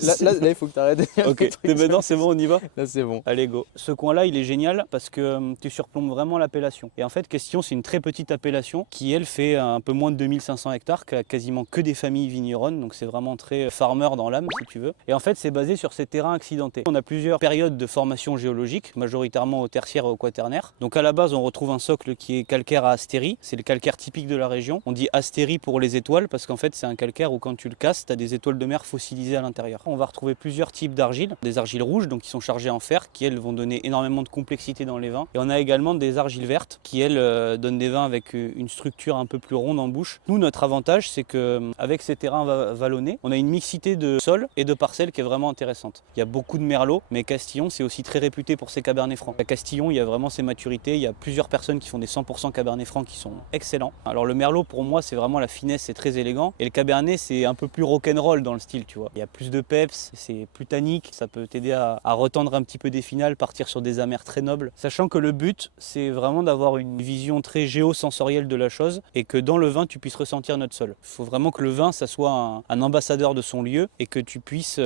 Là, il faut que tu arrêtes. Ok, maintenant c'est bon, on y va. Là, c'est bon. Allez, go. Ce coin-là, il est génial parce que tu surplombes vraiment l'appellation. Et en fait, Castillon, c'est une très petite appellation qui, elle, fait un peu moins de 2500 hectares, qui a quasiment que des familles vigneronnes. Donc, c'est vraiment très farmer dans l'âme, si tu veux. Et en fait, c'est basé sur ces terrains accidentés. On a plusieurs périodes de formation géologique, majoritairement au tertiaire et au quaternaire. Donc, à la base, on retrouve un socle qui est calcaire à astérie. C'est le calcaire typique de la région. On dit astérie pour les étoiles parce qu'en fait, c'est un calcaire où quand tu le casses, tu as des étoiles de mer fossilisées à l'intérieur. On va retrouver plusieurs types d'argiles. Des argiles rouges, donc qui sont chargées en fer, qui elles vont donner énormément de complexité dans les vins. Et on a également des argiles vertes qui elles donnent des vins avec une structure un peu plus ronde en bouche. Nous, notre avantage, c'est que avec ces terrains vallonnés, on a une mixité de sols et de parcelles qui est vraiment intéressante. Il y a beaucoup de merlot, mais Castillon, c'est aussi très réputé pour ses cabernets francs. À Castillon, il y a vraiment ses maturités. Il y a plusieurs personnes qui font des 100% cabernets francs qui sont excellents. Alors le merlot, pour moi, c'est vraiment la finesse, c'est très élégant. Et le cabernet, c'est un peu plus rock'n'roll dans le style, tu vois. Il y a plus de peps, c'est plus tannique, ça peut t'aider à retendre un petit peu des finales, partir sur des amers très nobles. Sachant que le but, c'est vraiment d'avoir une vision très géosensorielle de la chose et que dans le vin, tu puisses ressentir notre sol. Il faut vraiment que le vin, ça soit un ambassadeur de son lieu et que tu puisses,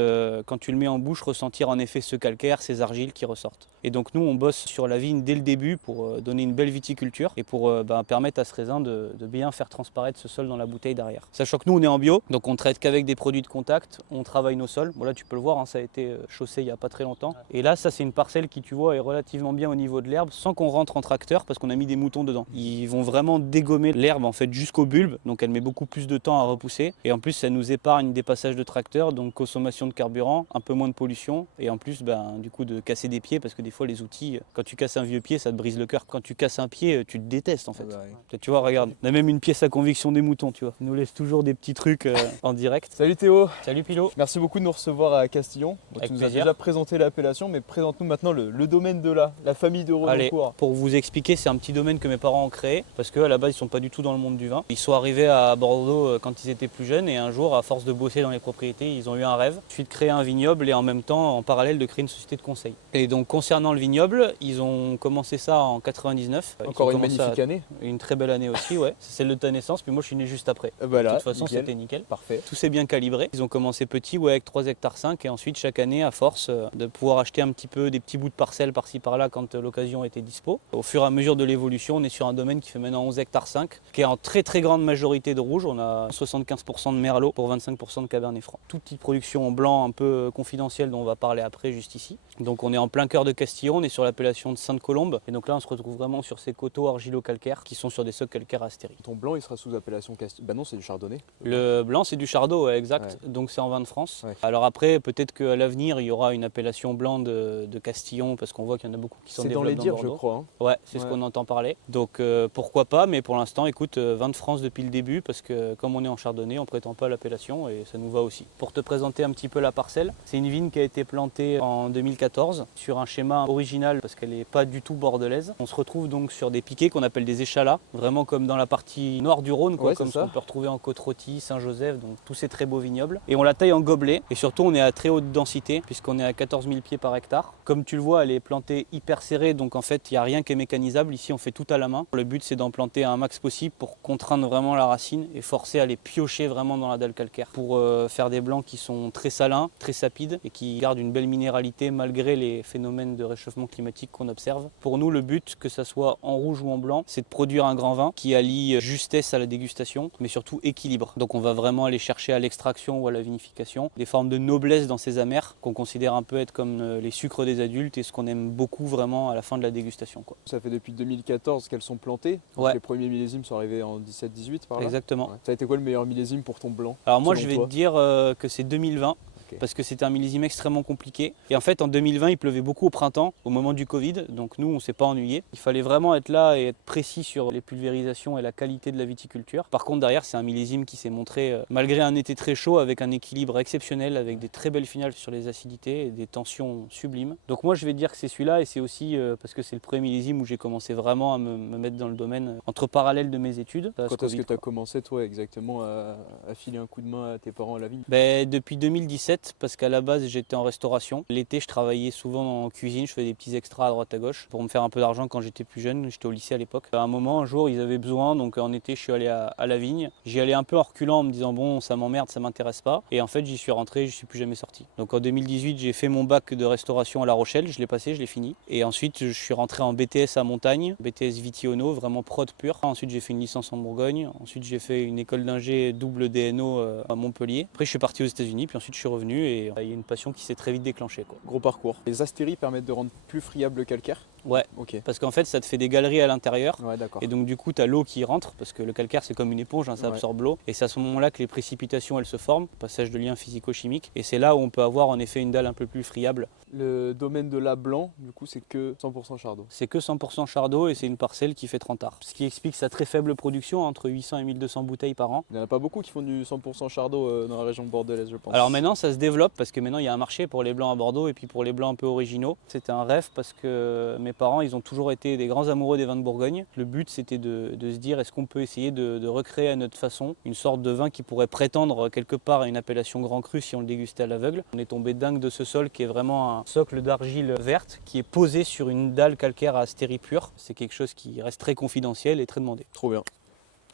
quand tu le mets en bouche, ressentir en effet ce calcaire, ces argiles qui ressortent. Et donc nous, on bosse sur la vigne dès le début pour donner une belle viticulture et pour permettre à ce raisin de bien faire transparaître ce sol dans la bouteille derrière. Sachant que nous, on est en bio, donc on traite qu'avec des produits de contact, on travaille nos sols. Bon là, tu peux le voir, hein, ça a été chaussé il n'y a pas très longtemps. Et là, ça c'est une parcelle qui, tu vois, est relativement bien au niveau de l'herbe sans qu'on rentre en tracteur parce qu'on a mis des moutons dedans. Ils vont vraiment dégommer l'herbe en fait jusqu'au bulbe, donc elle met beaucoup plus de temps à repousser. Et en plus, ça nous épargne des passages de tracteur, donc consommation de carburant, un peu moins de pollution et en plus, du coup, de casser des pieds parce que des fois, les outils, quand tu casses un vieux pied, ça te brise le cœur. Quand tu casses un pied, tu te détestes en fait. Ouais. Tu vois, regarde, on a même une pièce à conviction des moutons, tu vois. Ils nous laissent toujours des petits trucs en direct. Salut Théo. Salut Pilot. Merci beaucoup de nous recevoir à Castillon. Avec tu nous plaisir. as déjà présenté l'appellation, mais présente-nous maintenant le domaine de la famille de Allez, Renoncourt. pour vous expliquer, c'est un petit domaine que mes parents ont créé parce qu'à la base, ils sont pas du tout dans le monde du vin. Ils sont arrivés à Bordeaux quand ils étaient plus jeunes et un jour, à force de bosser dans les propriétés, ils ont eu un rêve, celui de créer un vignoble et en même temps, en parallèle, de créer une société de conseil. Et donc, concernant le vignoble, ils ont commencé ça en 99. Encore une magnifique année. Une très belle année aussi, ouais. C'est celle de ta naissance, puis moi, je suis né juste après. Voilà, de toute façon, nickel. c'était nickel. Parfait. Tout s'est bien calibré. Ils ont commencé petit, ouais, avec 3 hectares 5 et ensuite, chaque année, à force de pouvoir acheter un petit peu des petits bouts de parcelles par-ci par-là quand l'occasion était dispo. Au fur et à mesure de l'évolution, on est sur un domaine qui fait maintenant 11 hectares 5, qui est en très très grande majorité de rouge. On a 75% de merlot pour 25% de cabernet franc. Toute petite production en blanc un peu confidentielle dont on va parler après juste ici. Donc on est en plein cœur de Castillon, on est sur l'appellation de Sainte-Colombe. Et donc là on se retrouve vraiment sur ces coteaux argilo-calcaires qui sont sur des sols calcaires astérie. Ton blanc il sera sous appellation Castillon. Bah non, c'est du chardonnay. Le blanc c'est du chardot, ouais, exact. Ouais. Donc c'est en vin de France. Ouais. Alors après peut-être qu'à l'avenir il y aura une appellation blanc de Castillon parce qu'on voit qu'il y en a beaucoup qui sont C'est dans développés les dires, Bordeaux. je crois. Hein. Ouais, c'est ce qu'on entend parler. Donc pourquoi pas, mais pour l'instant, écoute, vin de France depuis le début, parce que comme on est en chardonnay, on prétend pas à l'appellation et ça nous va aussi. Pour te présenter un petit peu la parcelle, c'est une vigne qui a été plantée en 2014 sur un schéma original parce qu'elle n'est pas du tout bordelaise. On se retrouve donc sur des piquets qu'on appelle des échalas, vraiment comme dans la partie nord du Rhône, quoi, Ouais, comme c'est ce ça. qu'on peut retrouver en Côte-Rôtie, Saint-Joseph, donc tous ces très beaux vignobles. Et on la taille en gobelet et surtout on est à très haute densité puisqu'on est à 14 000 pieds par hectare. Comme tu le vois, elle est plantée hyper serrée, donc en fait il n'y a rien qui est mécanisable. Ici on fait tout à la main. Le but c'est d'en planter un max possible pour contraindre vraiment la racine et forcer à les piocher vraiment dans la dalle calcaire pour faire des blancs qui sont très salins, très sapides et qui gardent une belle minéralité malgré les phénomènes de réchauffement climatique qu'on observe. Pour nous, le but, que ça soit en rouge ou en blanc, c'est de produire un grand vin qui allie justesse à la dégustation, mais surtout équilibre. Donc on va vraiment aller chercher à l'extraction ou à la vinification des formes de noblesse dans ces amers qu'on considère un peu être comme les sucres des adultes et ce qu'on aime beaucoup vraiment à la fin de la dégustation, quoi. Ça fait depuis 2014 qu'elles sont plantées. Donc Ouais. les premiers millésimes sont arrivés en 17-18 par là. Exactement. Ouais. Ça a été quoi le meilleur millésime pour ton blanc? Alors moi selon je vais toi te dire que c'est 2020. Parce que c'était un millésime extrêmement compliqué. Et en fait, en 2020, il pleuvait beaucoup au printemps, au moment du Covid. Donc nous, on ne s'est pas ennuyé. Il fallait vraiment être là et être précis sur les pulvérisations et la qualité de la viticulture. Par contre, derrière, c'est un millésime qui s'est montré, malgré un été très chaud, avec un équilibre exceptionnel, avec des très belles finales sur les acidités et des tensions sublimes. Donc moi, je vais dire que c'est celui-là. Et c'est aussi parce que c'est le premier millésime où j'ai commencé vraiment à me mettre dans le domaine entre parallèles de mes études. Quand est-ce que tu as commencé, toi, exactement, à filer un coup de main à tes parents à la vigne? Depuis 2017, fait parce qu'à la base j'étais en restauration. L'été je travaillais souvent en cuisine, je faisais des petits extras à droite à gauche pour me faire un peu d'argent quand j'étais plus jeune, j'étais au lycée à l'époque. À un moment, un jour ils avaient besoin, donc en été je suis allé à la vigne. J'y allais un peu en reculant en me disant bon ça m'emmerde, ça m'intéresse pas. Et en fait j'y suis rentré, je suis plus jamais sorti. Donc en 2018 j'ai fait mon bac de restauration à La Rochelle, je l'ai passé, je l'ai fini. Et ensuite je suis rentré en BTS à Montagne, BTS Vitiono, vraiment prod pur. Ensuite j'ai fait une licence en Bourgogne, ensuite j'ai fait une école d'ingé double DNO à Montpellier. Après je suis parti aux États-Unis, puis ensuite je suis revenu et il y a une passion qui s'est très vite déclenchée, quoi. Gros parcours. Les astéries permettent de rendre plus friable le calcaire. Ouais, Ok. parce qu'en fait ça te fait des galeries à l'intérieur. Ouais, d'accord. Et donc du coup tu as l'eau qui rentre, parce que le calcaire c'est comme une éponge, hein, ça Ouais. absorbe l'eau. Et c'est à ce moment-là que les précipitations elles se forment, passage de liens physico-chimiques. Et c'est là où on peut avoir en effet une dalle un peu plus friable. Le domaine de la Blanc, du coup, c'est que 100% chardot. C'est que 100% chardot et c'est une parcelle qui fait 30 arts. Ce qui explique sa très faible production, entre 800 et 1200 bouteilles par an. Il n'y en a pas beaucoup qui font du 100% chardot dans la région bordelaise, je pense. Alors maintenant ça se développe parce que maintenant il y a un marché pour les blancs à Bordeaux et puis pour les blancs un peu originaux. C'était un rêve parce que mes parents ils ont toujours été des grands amoureux des vins de Bourgogne. Le but c'était de se dire est-ce qu'on peut essayer de recréer à notre façon une sorte de vin qui pourrait prétendre quelque part à une appellation grand cru si on le dégustait à l'aveugle. On est tombé dingue de ce sol qui est vraiment un socle d'argile verte qui est posé sur une dalle calcaire à astérie pure. C'est quelque chose qui reste très confidentiel et très demandé. Trop bien.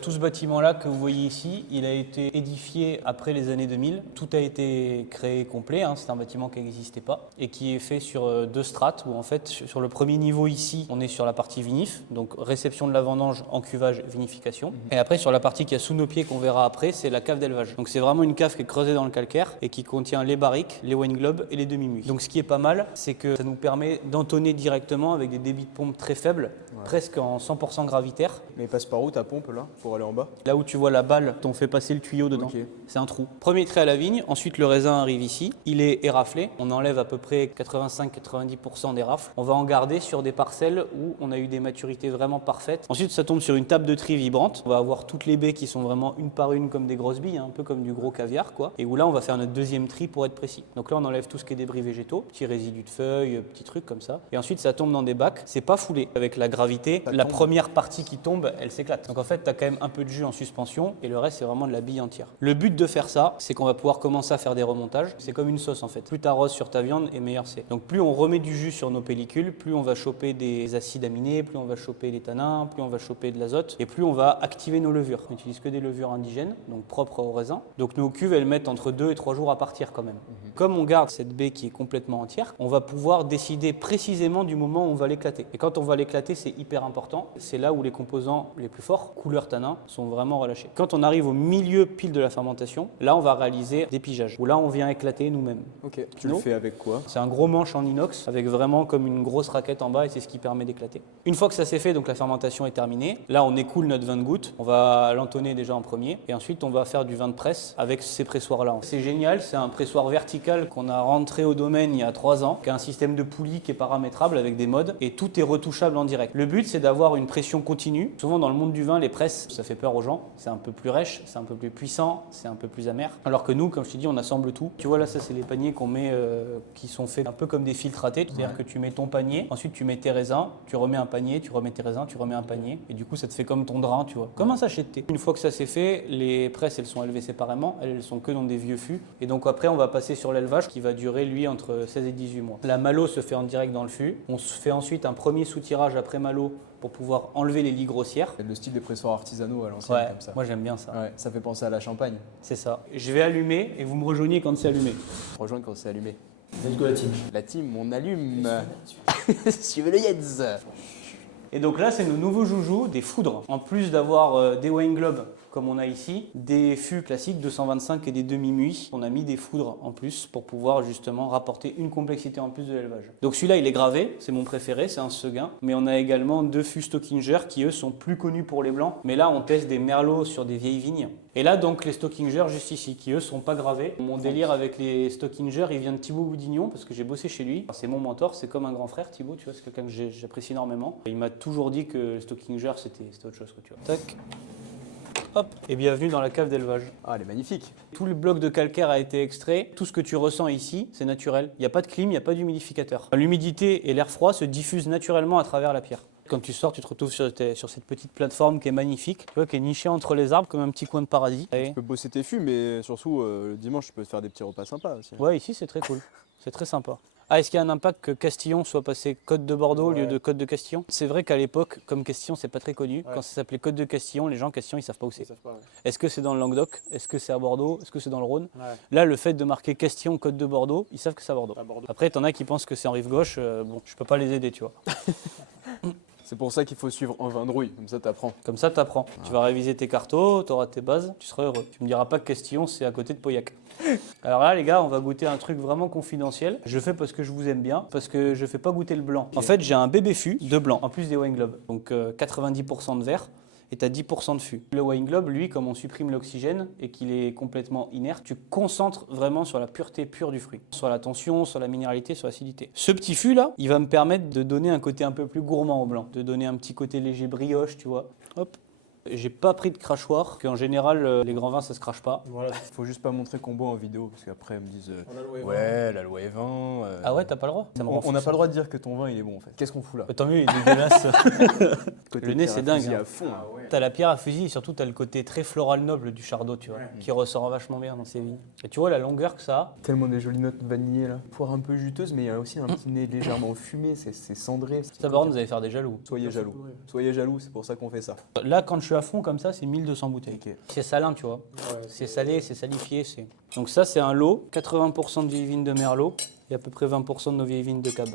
Tout ce bâtiment-là que vous voyez ici, il a été édifié après les années 2000. Tout a été créé complet, hein. C'est un bâtiment qui n'existait pas et qui est fait sur 2 strates où en fait sur le premier niveau ici, on est sur la partie vinif, donc réception de la vendange, encuvage, vinification. Et après sur la partie qui est sous nos pieds qu'on verra après, c'est la cave d'élevage. Donc c'est vraiment une cave qui est creusée dans le calcaire et qui contient les barriques, les wine globes et les demi-muits. Donc ce qui est pas mal, c'est que ça nous permet d'entonner directement avec des débits de pompe très faibles, presque en 100% gravitaire. Mais il passe par où ta pompe là, pour aller en bas? Là où tu vois la balle, on fait passer le tuyau dedans. Ok. C'est un trou. Premier trait à la vigne, ensuite le raisin arrive ici. Il est éraflé. On enlève à peu près 85-90% des rafles. On va en garder sur des parcelles où on a eu des maturités vraiment parfaites. Ensuite, ça tombe sur une table de tri vibrante. On va avoir toutes les baies qui sont vraiment une par une comme des grosses billes, hein, un peu comme du gros caviar, quoi. Et où là, on va faire notre deuxième tri pour être précis. Donc là, on enlève tout ce qui est débris végétaux, petits résidus de feuilles, petits trucs comme ça. Et ensuite, ça tombe dans des bacs. C'est pas foulé. Avec la gravité, Ça la tombe. première partie qui tombe, elle s'éclate. Donc en fait, tu as quand même un peu de jus en suspension et le reste, c'est vraiment de la bille entière. Le but de faire ça, c'est qu'on va pouvoir commencer à faire des remontages. C'est comme une sauce en fait. Plus tu arroses sur ta viande et meilleur c'est. Donc plus on remet du jus sur nos pellicules, plus on va choper des acides aminés, plus on va choper des tanins, plus on va choper de l'azote et plus on va activer nos levures. On n'utilise que des levures indigènes, donc propres au raisin. Donc nos cuves, elles mettent entre 2 et 3 jours à partir quand même. Comme on garde cette baie qui est complètement entière, on va pouvoir décider précisément du moment où on va l'éclater. Et quand on va l'éclater, c'est hyper important. C'est là où les composants les plus forts, couleur tanin, sont vraiment relâchés. Quand on arrive au milieu pile de la fermentation, là on va réaliser des pigeages, où là on vient éclater nous-mêmes. Ok. Tu Non. le fais avec quoi? C'est un gros manche en inox avec vraiment comme une grosse raquette en bas et c'est ce qui permet d'éclater. Une fois que ça s'est fait, donc la fermentation est terminée, là on écoule notre vin de goutte, on va l'entonner déjà en premier et ensuite on va faire du vin de presse avec ces pressoirs-là. C'est génial, c'est un pressoir vertical qu'on a rentré au domaine il y a 3 ans, qui a un système de poulie qui est paramétrable avec des modes et tout est retouchable en direct. Le but c'est d'avoir une pression continue. Souvent dans le monde du vin, les presses, ça fait peur aux gens, c'est un peu plus rêche, c'est un peu plus puissant, c'est un peu plus amer. Alors que nous, comme je te dis, on assemble tout. Tu vois là, ça c'est les paniers qu'on met, qui sont faits un peu comme des filtres à thé, c'est-à-dire que tu mets ton panier, ensuite tu mets tes raisins, tu remets un panier, tu remets tes raisins, tu remets un panier, et du coup ça te fait comme ton drain, tu vois, comme un sachet de thé. Une fois que ça c'est fait, les presses elles sont élevées séparément, elles sont que dans des vieux fûts, et donc après on va passer sur l'élevage qui va durer lui entre 16 et 18 mois. La malo se fait en direct dans le fût, on se fait ensuite un premier sous-tirage après malo pour pouvoir enlever les lies grossières. Le style des pressoirs artisanaux à l'ancienne, Ouais, comme ça. moi j'aime bien ça. Ouais, ça fait penser à la Champagne. C'est ça. Je vais allumer et vous me rejoignez quand c'est allumé. Rejoindre quand c'est allumé. Let's go la team. La team, on allume. Suivez le Yeds. Et donc là, c'est nos nouveaux joujoux, des foudres. En plus d'avoir des wine globes comme on a ici, des fûts classiques 225 et des demi-muits, on a mis des foudres en plus pour pouvoir justement rapporter une complexité en plus de l'élevage. Donc celui-là, il est gravé, c'est mon préféré, c'est un Seguin. Mais on a également 2 fûts Stockinger qui eux sont plus connus pour les blancs. Mais là, on teste des merlots sur des vieilles vignes. Et là, donc les Stockinger juste ici, qui eux sont pas gravés. Mon délire avec les Stockinger, il vient de Thibaut Boudignon parce que j'ai bossé chez lui. C'est mon mentor, c'est comme un grand frère Thibaut, tu vois, c'est quelqu'un que j'apprécie énormément. Il m'a toujours dit que le Stockinger c'était autre chose, quoi, tu vois. Tac. Hop, et bienvenue dans la cave d'élevage. Ah, elle est magnifique. Tout le bloc de calcaire a été extrait. Tout ce que tu ressens ici, c'est naturel. Il n'y a pas de clim, il n'y a pas d'humidificateur. L'humidité et l'air froid se diffusent naturellement à travers la pierre. Quand tu sors, tu te retrouves sur cette petite plateforme qui est magnifique, tu vois, qui est nichée entre les arbres comme un petit coin de paradis. Tu peux bosser tes fûts, mais surtout le dimanche, tu peux te faire des petits repas sympas aussi. Ouais, ici c'est très cool, c'est très sympa. Ah, est-ce qu'il y a un impact que Castillon soit passé Côte de Bordeaux au lieu de Côte de Castillon? C'est vrai qu'à l'époque, comme Castillon, c'est pas très connu. Quand ça s'appelait Côte de Castillon, les gens Castillon, ils savent pas où c'est. Est-ce que c'est dans le Languedoc? Est-ce que c'est à Bordeaux? Est-ce que c'est dans le Rhône? Là, le fait de marquer Castillon, Côte de Bordeaux, ils savent que c'est à Bordeaux. Après, t'en as qui pensent que c'est en rive gauche. Bon, je peux pas les aider, tu vois. C'est pour ça qu'il faut suivre un vin de rouille, comme ça t'apprends. Comme ça, t'apprends. Tu vas réviser tes cartos, t'auras tes bases, tu seras heureux. Tu me diras pas que Castillon, c'est à côté de Pauillac. Alors là, les gars, on va goûter un truc vraiment confidentiel. Je fais parce que je vous aime bien, parce que je fais pas goûter le blanc. En fait, j'ai un bébé fût de blanc, en plus des wine globes. Donc 90% de vert et t'as 10% de fût. Le wine globe, lui, comme on supprime l'oxygène et qu'il est complètement inerte, tu concentres vraiment sur la pureté pure du fruit. Sur la tension, sur la minéralité, sur l'acidité. Ce petit fût là, il va me permettre de donner un côté un peu plus gourmand au blanc. De donner un petit côté léger brioche, tu vois. Hop. J'ai pas pris de crachoir, qu'en général, les grands vins, ça se crache pas. Voilà. Faut juste pas montrer qu'on boit en vidéo, parce qu'après, ils me disent ouais, la loi est vin. Ah ouais, t'as pas le droit? On n'a pas le droit de dire que ton vin, il est bon en fait. Qu'est-ce qu'on fout là? Tant mieux, il est dégueulasse. Le nez, c'est dingue. À fond. T'as la pierre à fusil et surtout t'as le côté très floral noble du Chardot, tu vois, qui ressort vachement bien dans ces vignes. Et tu vois la longueur que ça a. Tellement des jolies notes vanillées là. Poire un peu juteuse, mais il y a aussi un petit nez légèrement fumé, c'est cendré. Ça, par contre, vous allez faire des jaloux. Soyez jaloux. Soyez jaloux, c'est pour ça qu'on fait ça. Là, quand je suis à fond comme ça, c'est 1200 bouteilles. Ok. C'est salin, tu vois. C'est salé, c'est salifié. Donc ça, c'est un lot, 80% de vieilles vignes de Merlot et à peu près 20% de nos vieilles vignes de Cab.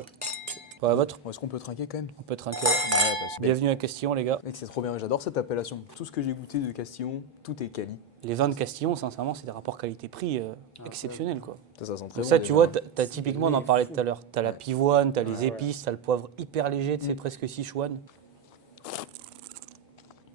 Voilà, votre. Est-ce qu'on peut trinquer quand même? On peut trinquer. Parce que Bienvenue à Castillon, les gars. mec, c'est trop bien, j'adore cette appellation. Tout ce que j'ai goûté de Castillon, tout est quali. Les vins de Castillon, sincèrement, c'est des rapports qualité-prix exceptionnels, quoi. Ça sent très Donc bon. ça, tu vois, t'as typiquement, on en parlait tout à l'heure, t'as la pivoine, t'as les épices, t'as le poivre hyper léger, c'est presque Sichuan.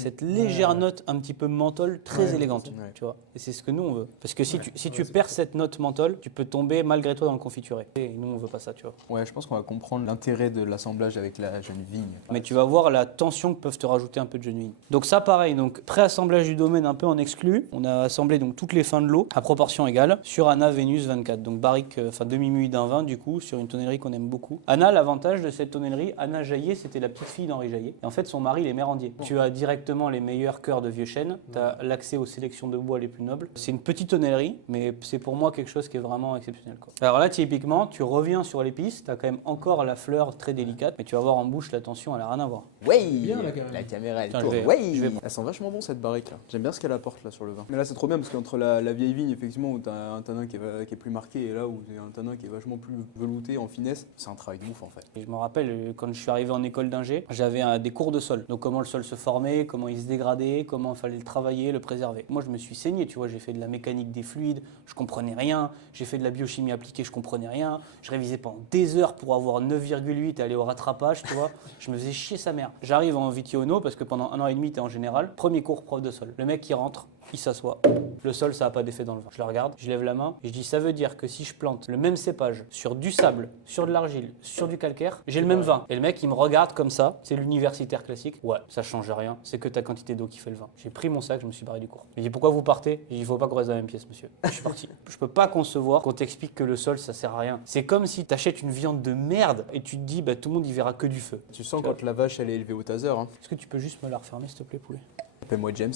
Cette légère note un petit peu menthol, très élégante, tu vois. Et c'est ce que nous, on veut. Parce que si tu perds cette note menthol, tu peux tomber malgré toi dans le confituré. Et nous, on veut pas ça, tu vois. Ouais, je pense qu'on va comprendre l'intérêt de l'assemblage avec la jeune vigne. Mais tu vas voir la tension que peuvent te rajouter un peu de jeune vigne. Donc ça, pareil, donc pré-assemblage du domaine un peu en exclu. On a assemblé donc toutes les fins de l'eau à proportion égale sur Anna Vénus 24. Donc barrique, demi-muit d'un vin du coup, sur une tonnellerie qu'on aime beaucoup. Anna, l'avantage de cette tonnellerie, Anna Jaillet, c'était la petite fille d'Henri Jaillet. Et en fait, son mari, il est mérandier. Tu as directement les meilleurs cœurs de vieux chênes, tu as l'accès aux sélections de bois les plus nobles. C'est une petite tonnellerie, mais c'est pour moi quelque chose qui est vraiment exceptionnel, quoi. Alors là, typiquement, tu reviens sur l'épice, tu as quand même encore la fleur très délicate, mais tu vas voir en bouche, la tension, elle a rien à voir. Ouais, Bien, la caméra elle Tiens, tourne. je vais- Elle sent vachement bon cette barrique là. J'aime bien ce qu'elle apporte là sur le vin. Mais là c'est trop bien parce qu'entre la vieille vigne effectivement où t'as un tanin qui est plus marqué et là où t'as un tanin qui est vachement plus velouté en finesse, c'est un travail de ouf en fait. Et je me rappelle, quand je suis arrivé en école d'ingé, j'avais des cours de sol. Donc comment le sol se formait, comment il se dégradait, comment il fallait le travailler, le préserver. Moi je me suis saigné, tu vois, j'ai fait de la mécanique des fluides, je comprenais rien. J'ai fait de la biochimie appliquée, je comprenais rien. Je révisais pendant des heures pour avoir 9,8 et aller au rattrapage, tu vois. Je me faisais chier sa mère. J'arrive en Vitiono parce que pendant 1 an et demi, t'es en général. Premier cours prof de sol. Le mec qui rentre, il s'assoit. Le sol, ça n'a pas d'effet dans le vin. Je le regarde, je lève la main et je dis ça veut dire que si je plante le même cépage sur du sable, sur de l'argile, sur du calcaire, j'ai le même vin. Et le mec, il me regarde comme ça. C'est l'universitaire classique. Ouais, ça change rien. C'est que ta quantité d'eau qui fait le vin. J'ai pris mon sac, je me suis barré du cours. Il dit pourquoi vous partez? Il dit il faut pas qu'on reste dans la même pièce, monsieur. Je suis parti. Je peux pas concevoir qu'on t'explique que le sol, ça sert à rien. C'est comme si t'achètes une viande de merde et tu te dis bah tout le monde y verra que du feu. Tu sens quand la vache elle est élevée au taser. Hein. Est-ce que tu peux juste me la refermer, s'il te plaît, poulet? Appelle-moi James.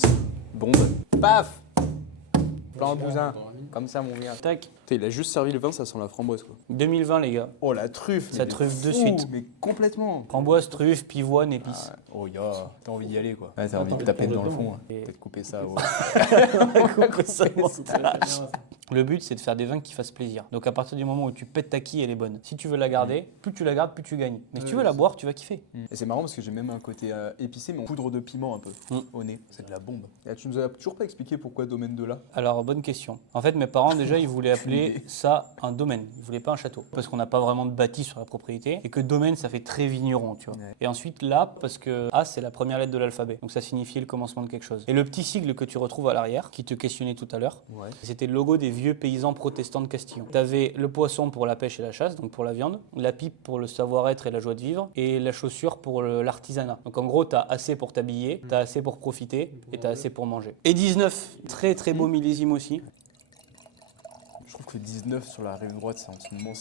Bombe. Paf. Plein de bousin. Comme ça mon gars. Tac. Putain, il a juste servi le vin, ça sent la framboise quoi. 2020, les gars. Oh la truffe. Ça mais truffe de fou, suite. Mais complètement. Framboise, truffe, pivoine, épices. Ah, oh ya, t'as envie d'y aller quoi. Ouais, t'as envie de taper dans le fond. Hein. Et- Peut-être couper ça. Ouais. Le but, c'est de faire des vins qui fassent plaisir. Donc à partir du moment où tu pètes ta quille, elle est bonne. Si tu veux la garder, plus tu la gardes, plus tu gagnes. Mais si tu veux la boire, tu vas kiffer. Et c'est marrant parce que j'ai même un côté épicé, mais en poudre de piment un peu au nez. C'est de la bombe. Et tu nous as toujours pas expliqué pourquoi domaine de là. Alors, bonne question. En fait, mes parents, déjà, ils voulaient appeler ça un domaine. Ils voulaient pas un château. Parce qu'on n'a pas vraiment de bâti sur la propriété. Et que domaine, ça fait très vigneron, tu vois. Ouais. Et ensuite, là, parce que A, c'est la première lettre de l'alphabet. Donc, ça signifiait le commencement de quelque chose. Et le petit sigle que tu retrouves à l'arrière, qui te questionnait tout à l'heure, Ouais. c'était le logo des vieux paysans protestants de Castillon. Tu avais le poisson pour la pêche et la chasse, donc pour la viande, la pipe pour le savoir-être et la joie de vivre, et la chaussure pour l'artisanat. Donc en gros, tu as assez pour t'habiller, tu as assez pour profiter, et tu as assez pour manger. Et 19, très très beau millésime aussi. Je trouve que 19 sur la rive droite, en ce moment,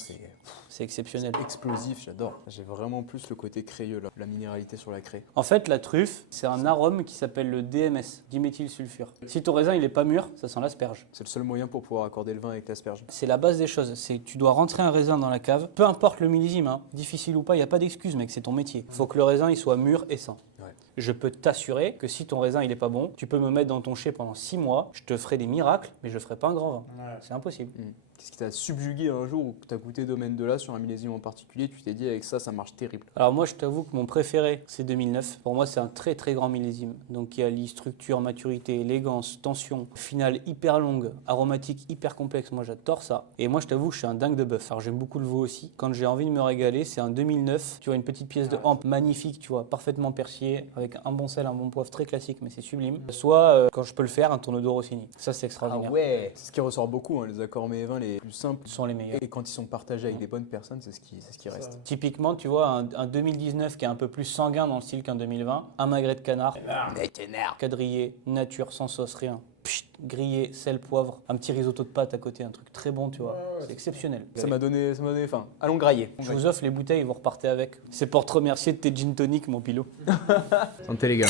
C'est exceptionnel. Explosif, j'adore. J'ai vraiment plus le côté crayeux là, la minéralité sur la craie. En fait, la truffe, c'est un arôme qui s'appelle le DMS, diméthylsulfure. Si ton raisin il est pas mûr, ça sent l'asperge. C'est le seul moyen pour pouvoir accorder le vin avec l'asperge. C'est la base des choses. C'est tu dois rentrer un raisin dans la cave, peu importe le millésime, hein, difficile ou pas, il y a pas d'excuse, mec, c'est ton métier. Faut que le raisin il soit mûr et sain. Ouais. Je peux t'assurer que si ton raisin il est pas bon, tu peux me mettre dans ton chai pendant 6 mois, je te ferai des miracles, mais je ferai pas un grand vin. C'est impossible. Qu'est-ce qui t'a subjugué un jour où tu as goûté Domaine de là sur un millésime en particulier, tu t'es dit avec ça, ça marche terrible? Alors moi je t'avoue que mon préféré c'est 2009. Pour moi c'est un très très grand millésime. Donc il allie structure, maturité, élégance, tension, finale hyper longue, aromatique hyper complexe. Moi j'adore ça. Et moi je t'avoue que je suis un dingue de bœuf. Alors j'aime beaucoup le veau aussi. Quand j'ai envie de me régaler, c'est un 2009. Tu vois une petite pièce de hampe magnifique, tu vois, parfaitement persillée, avec un bon sel, un bon poivre très classique, mais c'est sublime. Soit quand je peux le faire, un tourneau d'eau Rossini. Ça c'est extraordinaire. Ouais. C'est ce qui ressort beaucoup, hein, les accords mets et vins les plus simples. Ce sont les meilleurs. Et quand ils sont partagés avec des bonnes personnes, c'est ce qui reste. Typiquement, tu vois, un 2019 qui est un peu plus sanguin dans le style qu'un 2020, un magret de canard, quadrillé, nature, sans sauce, rien. Pchit, grillé, sel, poivre, un petit risotto de pâtes à côté, un truc très bon, tu vois. C'est exceptionnel. Ça m'a donné faim. Allons grailler. Je vous offre les bouteilles, vous repartez avec. C'est pour te remercier de tes gin tonic, mon pilot. Santé les gars.